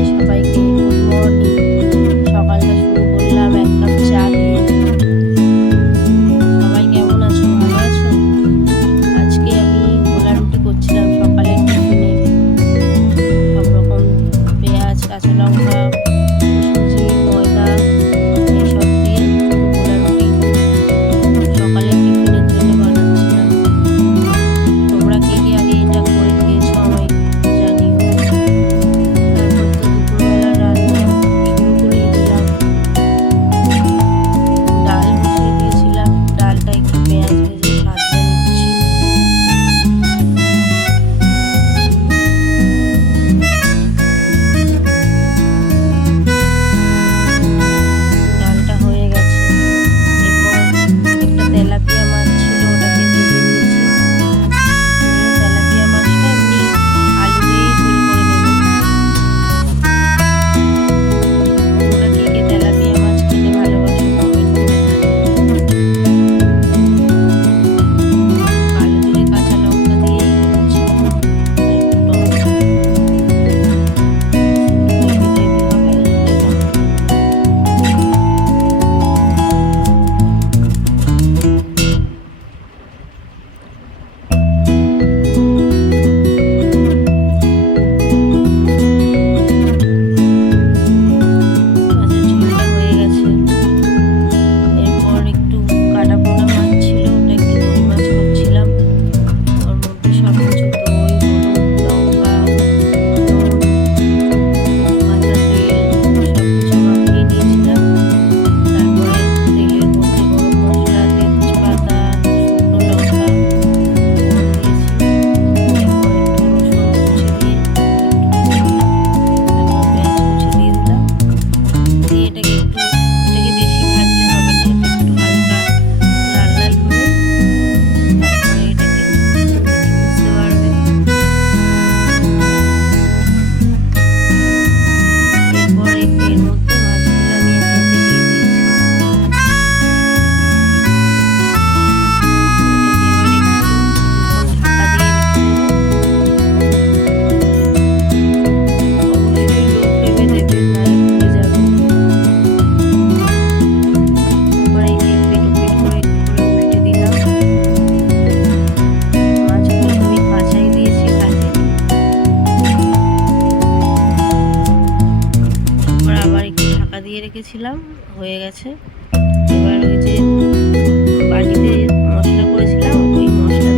High সবাইকে, good morning. সকালটা শুরু করলাম এক কাপ চা দিয়ে। সবাই কেমন আছো? ভালো আছো? আজকে আমি গোলা রুটি করছিলাম সকালের টিফিনে। সব রকম পেঁয়াজ, কাঁচা লঙ্কা, সুজি, ময়দা এইসব দিয়ে গোলা রুটি সকালের টিফিনের জন্য বানাচ্ছিলাম। তোমরা কে কে আগে এটা করে খেয়েছো আমায় জানিও। তারপর তো দুপুরবেলা রান্না শুরু করেই দিলাম। ডাল বসিয়ে দিয়েছিলাম, ডালটা একটু পেঁয়াজ ভেজে সাজিয়ে নিচ্ছি। ডালটা হয়ে গেছে। এরপর একটা তেলাপিয়া মাছ ছিল, ওটাকে ভেজে নিয়েছি। নিয়ে তেলাপিয়া মাছটা এমনি আলু দিয়ে ঝোল করে নেব। তোমরা কে কে তেলাপিয়া মাছ খেতে ভালোবাসো কমেন্ট করে জানিও। কালো জিরে কাঁচা লঙ্কা দিয়েই হচ্ছে, আর একটু টমেটো, গ্রেভি গ্রেভি হবে। মাছের ঝোলটা হয়ে গেছে। এরপর একটু কাটা পোনা মাছ ছিল, ওটা একটু দই মাছ করছিলাম। ওর মধ্যে সব কিছু দই, হলুদ, লঙ্কা, নুন, কাঁচা তেল সব কিছু মাখিয়ে নিয়েছিলাম। তারপরে তেলের মধ্যে গরম মশলা, তেজপাতা, শুকনো লঙ্কা ফোড়ন দিয়েছি। এরপর একটু রসুন কুচি দিয়ে একটু ভেজে নিলাম। তারপর পেঁয়াজ কুচি দিয়ে দিলাম। দিয়ে এটাকে বেশি ভাজলে হবে না, এটা একটু হালকা লাল লাল হলে তারপরে এটাকে দেখে বুঝতে পারবে। এরপর এর মধ্যে মাছগুলো আমি একে একে দিয়ে দিয়েছি। এটাকে এবার একটু কিছুক্ষণ ঢাকা দিয়ে রেখে দেবো। অবশ্যই লো ফ্লেমে দেবে, নাহলে পুড়ে যাবে। তারপরে এপিট ওপিট করে একটু করে উল্টে দিলাম। মাছগুলো তো আমি কাঁচাই দিয়েছি, ভাজিনি। তারপর আবার একটু ঢাকা দিয়ে রেখেছিলাম, হয়ে গেছে। এবার ওই যে বাটিতে মশলা করেছিলাম, ওই মশলা